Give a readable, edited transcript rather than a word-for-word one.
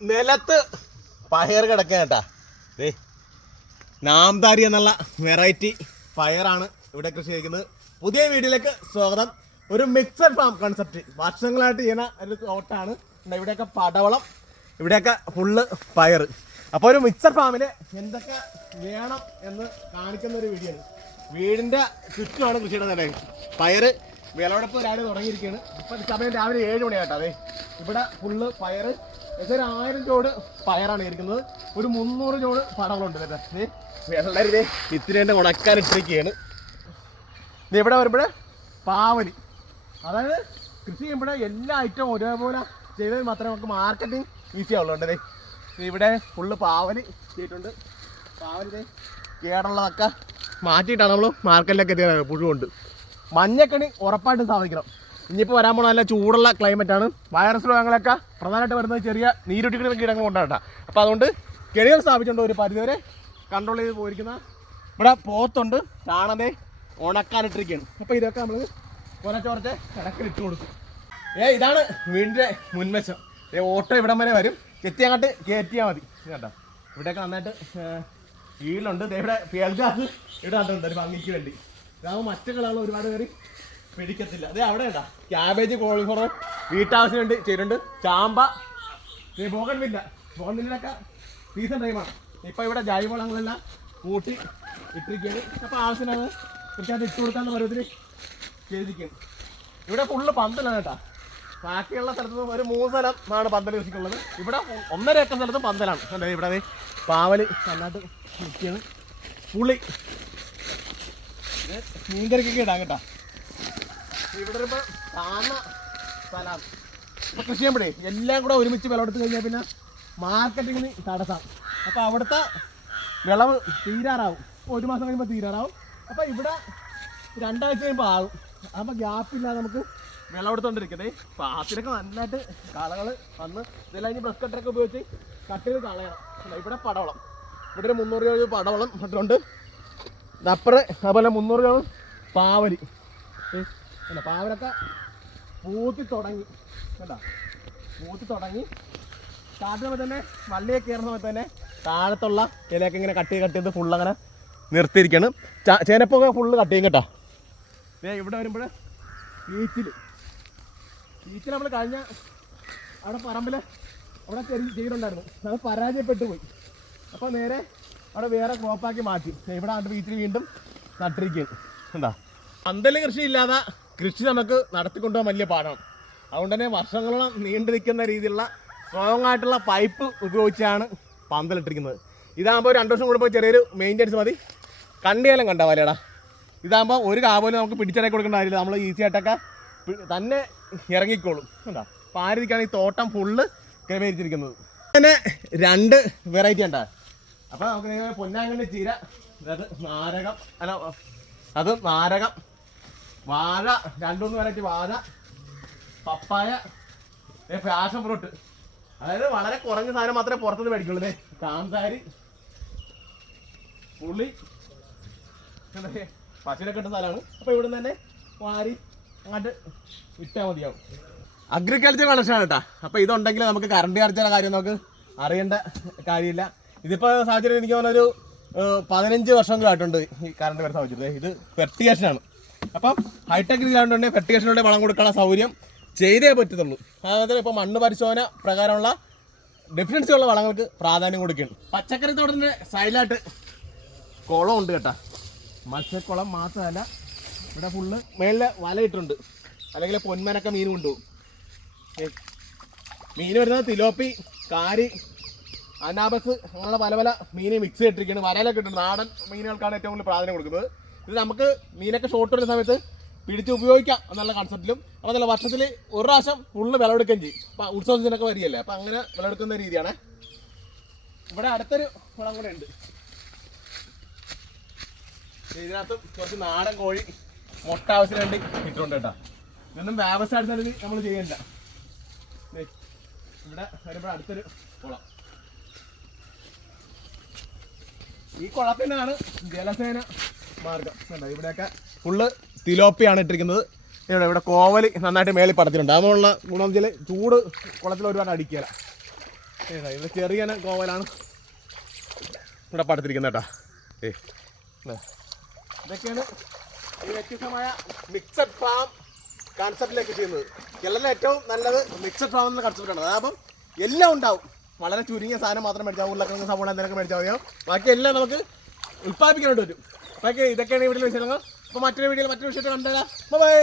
നിലത്ത് പയർ കിടക്കുക കേട്ടാ. നാംദാരി എന്നുള്ള വെറൈറ്റി പയറാണ് ഇവിടെ കൃഷി ചെയ്യുന്നത്. പുതിയ വീഡിയോയിലേക്ക് സ്വാഗതം. ഒരു മിക്സഡ് ഫാം കൺസെപ്റ്റ് വർഷങ്ങളായിട്ട് ചെയ്യുന്ന ഒരു തോട്ടാണ്. ഇവിടെയൊക്കെ പടവളം, ഇവിടെയൊക്കെ ഫുള്ള് പയർ. അപ്പോൾ ഒരു മിക്സഡ് ഫാമിൽ എന്തൊക്കെ വേണം എന്ന് കാണിക്കുന്ന ഒരു വീഡിയോ ആണ്. വീടിൻ്റെ ചുറ്റുമാണ് കൃഷിയുടെ നില. പയർ വിളവെടുപ്പ് രാവിലെ തുടങ്ങിയിരിക്കുകയാണ്. ഇപ്പം സമയം രാവിലെ 7 മണിയാട്ടോ. അതെ, ഇവിടെ ഫുള്ള് പയർ. ഏകദേശം 1000 ചോട് പയറാണ് ഇരിക്കുന്നത്. ഒരു 300 ചോട് പടവളുണ്ട്. വെള്ളരി ഇത്തിരി എൻ്റെ ഉണക്കാനിട്ടിരിക്കുകയാണ്. ഇവിടെ വരുമ്പോൾ പാവലി, അതായത് കൃഷി ചെയ്യുമ്പോൾ എല്ലാ ഐറ്റവും ഒരേപോലെ ചെയ്താൽ മാത്രമേ നമുക്ക് മാർക്കറ്റിംഗ് ഈസി ആവുള്ളൂ. അതെ, ഇവിടെ ഫുള്ള് പാവലി ചെയ്തിട്ടുണ്ട്. പാവലി കേടുള്ളതൊക്കെ മാറ്റിയിട്ടാണ് നമ്മൾ മാർക്കറ്റിലേക്ക് എത്തിയത്. പുഴുവുണ്ട്. മഞ്ഞക്കണി ഉറപ്പായിട്ടും സാധിക്കണം. ഇനിയിപ്പോൾ വരാൻ പോണ നല്ല ചൂടുള്ള ക്ലൈമറ്റാണ്. വൈറസ് രോഗങ്ങളൊക്കെ പ്രധാനമായിട്ട് വരുന്നത് ചെറിയ നീരൊട്ടിക്കുന്ന കീടങ്ങൾ കൊണ്ടാണ്. അപ്പോൾ അതുകൊണ്ട് കെണികൾ സ്ഥാപിച്ചുകൊണ്ട് ഒരു പരിധിവരെ കൺട്രോൾ ചെയ്ത് പോയിരിക്കുന്ന ഇവിടെ പോത്തുണ്ട്. കാണാതെ ഉണക്കാനിട്ടിരിക്കുകയാണ്. അപ്പോൾ ഇതൊക്കെ നമ്മൾ കുറച്ച് കിടക്കിലിട്ട് കൊടുക്കും. ഇതാണ് വീടിൻ്റെ മുൻവശം. ഓട്ടോ ഇവിടം വരെ വരും. ചെത്തി അങ്ങോട്ട് കയറ്റിയാൽ മതി കേട്ടോ. ഇവിടെയൊക്കെ നന്നായിട്ട് വീടുണ്ട്. ഇവിടെ ഫിയൽ ഗ്യാസ് ഇടാറുണ്ട് ഒരു ഭംഗിക്ക് വേണ്ടി. ഇതാകുമ്പോൾ മറ്റു കളകൾ ഒരുപാട് പേര് പിടിക്കത്തില്ല. അതെ, അവിടെ ഉണ്ടാ ക്യാബേജ്, കോളിഫ്ലവർ വീട്ടാവശ്യം വേണ്ടി ചെയ്തിട്ടുണ്ട്. ചാമ്പ, ബോഗൺവില്ലൊക്കെ സീസൺ ടൈമാണ്. ഇപ്പോൾ ഇവിടെ ജൈവവളങ്ങളെല്ലാം കൂട്ടി ഇട്ടിരിക്കുകയാണ്. അപ്പോൾ ആവശ്യമാണ് കൃത്യമായിട്ട് ഇട്ട് കൊടുക്കാനുള്ള പരുവത്തിൽ ചെയ്തിരിക്കുകയാണ്. ഇവിടെ ഫുള്ള് പന്തലാണ് കേട്ടോ. ബാക്കിയുള്ള സ്ഥലത്ത് ഒരു 3 സ്ഥലമാണ് പന്തൽ കൃഷിക്കുള്ളത്. ഇവിടെ 1.5 ഏക്കർ സ്ഥലത്തും പന്തലാണ്. അല്ലേ, ഇവിടെ പാവൽ നന്നായിട്ട് നിൽക്കുകയാണ്. പുളി മീൻകറിക്കൊക്കെ ഇടാം കേട്ടോ. ഇവിടെ ഇപ്പോൾ താന്ന സ്ഥലമാണ്. ഇപ്പോൾ കൃഷി ചെയ്യുമ്പോഴേ എല്ലാം കൂടെ ഒരുമിച്ച് വിളവെടുത്ത് കഴിഞ്ഞാൽ പിന്നെ മാർക്കറ്റിങ്ങിന് തടസ്സം. അപ്പോൾ അവിടുത്തെ വിളവ് തീരാറാവും. 1 മാസം കഴിയുമ്പോൾ തീരാറാവും. അപ്പോൾ ഇവിടെ 2 ആഴ്ച കഴിയുമ്പോൾ ആകും. അപ്പോൾ ഗ്യാപ്പില്ലാതെ നമുക്ക് വിളവെടുത്തോണ്ടിരിക്കുന്നത്. പാത്തിലൊക്കെ നന്നായിട്ട് കളകൾ വന്ന് ഇതെല്ലാം ഇനി ബ്രഷ് കട്ടറൊക്കെ ഉപയോഗിച്ച് കട്ട് ചെയ്ത് കളയണം. ഇവിടെ പടവളം, ഇവിടെ ഒരു 300 രൂപ പടവളം ഇട്ടുണ്ട്. അപ്പുറം അതുപോലെ 300 രൂപ പാവലി. അല്ല, പാവലൊക്കെ പൂത്തി തുടങ്ങി കേട്ടോ. പൂത്തി തുടങ്ങി കാട്ടുമ്പോൾ തന്നെ വള്ളിയൊക്കെ കയറുന്ന സമയത്ത് തന്നെ താഴത്തുള്ള ഇലയൊക്കെ ഇങ്ങനെ കട്ട് ചെയ്ത് ഫുള്ള് അങ്ങനെ നിർത്തിയിരിക്കണം. ചേനപ്പൊക്കെ ഫുള്ള് കട്ട് ചെയ്യും കേട്ടോ. ഇവിടെ വരുമ്പോൾ ഈച്ചിൽ നമ്മൾ കഴിഞ്ഞ അവിടെ പറമ്പിൽ അവിടെ ചെയ്തിട്ടുണ്ടായിരുന്നു. അത് പരാജയപ്പെട്ടു പോയി. അപ്പോൾ നേരെ അവിടെ വേറെ ക്രോപ്പാക്കി മാറ്റി. ഇവിടെ ആണ്ട് വീട്ടിൽ വീണ്ടും നട്ടിരിക്കുകയാണ്. എന്താ പന്തല് കൃഷി ഇല്ലാതെ കൃഷി നമുക്ക് നടത്തിക്കൊണ്ടുപോകാൻ വലിയ പാടാണ്. അതുകൊണ്ട് തന്നെ വർഷങ്ങളോളം നീണ്ടു നിൽക്കുന്ന രീതിയിലുള്ള സ്ട്രോങ് ആയിട്ടുള്ള പൈപ്പ് ഉപയോഗിച്ചാണ് പന്തലിട്ടിരിക്കുന്നത്. ഇതാകുമ്പോൾ 2 ദിവസം കൂടുമ്പോൾ ചെറിയൊരു മെയിൻ്റെനൻസ് മതി. കണ്ടിയാലും കണ്ടാവാലേടാ. ഇതാകുമ്പോൾ ഒരു കാപോലും നമുക്ക് പിടിച്ചിറക്കി കൊടുക്കേണ്ട കാര്യമില്ല. നമ്മൾ ഈസി ആയിട്ടൊക്കെ തന്നെ ഇറങ്ങിക്കോളും. എന്താ അപ്പോൾ ആ രീതിക്കാണ് ഈ തോട്ടം ഫുള്ള് ക്രമീകരിച്ചിരിക്കുന്നത്. തന്നെ 2 വെറൈറ്റി ഉണ്ടാ. അപ്പോൾ നമുക്ക് പൊന്നാങ്കണ്ണി ചീര, അത് നാരകം, വാഴ, 2-3 വെറൈറ്റി വാഴ, പപ്പായ, പാഷൻ ഫ്രൂട്ട്. അതായത് വളരെ കുറഞ്ഞ സാധനം മാത്രമേ പുറത്തുനിന്ന് മേടിക്കുള്ളൂ. കാന്താരി, പുളി, പശുവിനൊക്കെ ഇട്ട സ്ഥലമാണ്. അപ്പോൾ ഇവിടെ നിന്ന് തന്നെ വാരി അങ്ങോട്ട് വിറ്റാൽ മതിയാവും. അഗ്രികൾച്ചർ കണക്ഷനാണ് കേട്ടോ. അപ്പോൾ ഇതുണ്ടെങ്കിൽ നമുക്ക് കറണ്ട് ചാർജുള്ള കാര്യം നമുക്ക് അറിയേണ്ട കാര്യമില്ല. ഇതിപ്പോൾ സാഹചര്യം എനിക്ക് തോന്നുന്നൊരു 15 വർഷമെങ്കിലും ആയിട്ടുണ്ട് ഈ കറണ്ട് വരുന്ന സാഹചര്യം. ഇത് ഫെർട്ടിഗേഷനാണ്. അപ്പം ഹൈടെക് രീതിയിലാണെങ്കിൽ ഫെർട്ടിഗേഷനിലൂടെ വളം കൊടുക്കാനുള്ള സൗകര്യം ചെയ്തേ പറ്റത്തുള്ളൂ. അതായത് ഇപ്പോൾ മണ്ണ് പരിശോധന പ്രകാരമുള്ള ഡെഫിഷ്യൻസി ഉള്ള വളങ്ങൾക്ക് പ്രാധാന്യം കൊടുക്കുകയാണ്. പച്ചക്കറി തോട്ടത്തിൻ്റെ സൈഡിലായിട്ട് കുളമുണ്ട് കേട്ടോ. മത്സ്യക്കുളം മാത്രമല്ല, ഇവിടെ ഫുള്ള് മേളിൽ വലയിട്ടുണ്ട്. അല്ലെങ്കിൽ പൊന്മനൊക്കെ മീൻ കൊണ്ടുപോകും. മീൻ വരുന്നത് തിലോപ്പി, കാരി, അനാബസ് അങ്ങനെയുള്ള പല മീൻ മിക്സ് ചെയ്തിട്ടിരിക്കുകയാണ്. വലയിലൊക്കെ ഇട്ടുണ്ട്. നാടൻ മീനുകൾക്കാണ് ഏറ്റവും കൂടുതൽ പ്രാധാന്യം കൊടുക്കുന്നത്. ഇത് നമുക്ക് മീനൊക്കെ ഷോർട്ട് വരുന്ന സമയത്ത് പിടിച്ച് ഉപയോഗിക്കാം എന്നുള്ള കൺസെപ്റ്റിലും. അപ്പോൾ അതല്ല, വർഷത്തിൽ 1 പ്രാവശ്യം ഫുള്ള് വിളവെടുക്കുകയും ചെയ്യും. അപ്പോൾ ഉത്സവത്തിനൊക്കെ വരികയല്ലേ. അപ്പോൾ അങ്ങനെ വിളവെടുക്കുന്ന രീതിയാണ്. ഇവിടെ അടുത്തൊരു കുളം കൂടെ ഉണ്ട്. ഇതിനകത്ത് കുറച്ച് നാടൻ കോഴി മുട്ട ആവശ്യം വേണ്ടി ഇട്ടുണ്ട് കേട്ടോ. ഇതൊന്നും വ്യവസായത്തിൽ നമ്മൾ ചെയ്യണ്ട. ഇവിടെ വരുമ്പോൾ അടുത്തൊരു കുളം. ഈ കുളത്തിനാണ് ജലസേന മാർഗം കേട്ടോ. ഇവിടെയൊക്കെ ഫുള്ള് തിലോപ്പിയാണ് ഇട്ടിരിക്കുന്നത്. ഇവിടെ കോവൽ നന്നായിട്ട് മേളിൽ പടത്തിലുണ്ട്. അതുകൊണ്ടുള്ള ഗുണം വെച്ചാൽ ചൂട് കുളത്തിൽ ഒരുപാട് അടിക്കുകയില്ല. ഇവിടെ ചെറിയ കോവലാണ് ഇവിടെ പടുത്തിരിക്കുന്നത് കേട്ടോ. ഇതൊക്കെയാണ് ഈ വ്യത്യസ്തമായ മിക്സഡ് ഫാം കൺസെപ്റ്റിലേക്ക് ചെയ്യുന്നത്. കേരളത്തിലെ ഏറ്റവും നല്ലത് മിക്സഡ് ഫാം എന്ന കൺസെപ്റ്റാണ്. അതാകുമ്പം എല്ലാം ഉണ്ടാവും. വളരെ ചുരുങ്ങിയ സാധനം മാത്രം മേടിച്ചാൽ ഉരുളക്കിഴങ്ങ് സവോള എന്തെങ്കിലും മേടിച്ചാൽ മതിയാവും. ബാക്കി എല്ലാം നമുക്ക് ഉൽപ്പാദിപ്പിക്കാനായിട്ട് വരും. ബാക്കി ഇതൊക്കെയാണ് വീട്ടിൽ വിഷയങ്ങൾ. അപ്പോൾ മറ്റൊരു വീഡിയോയിൽ മറ്റൊരു വിഷയത്തെ കണ്ടുതരാം. ബൈ.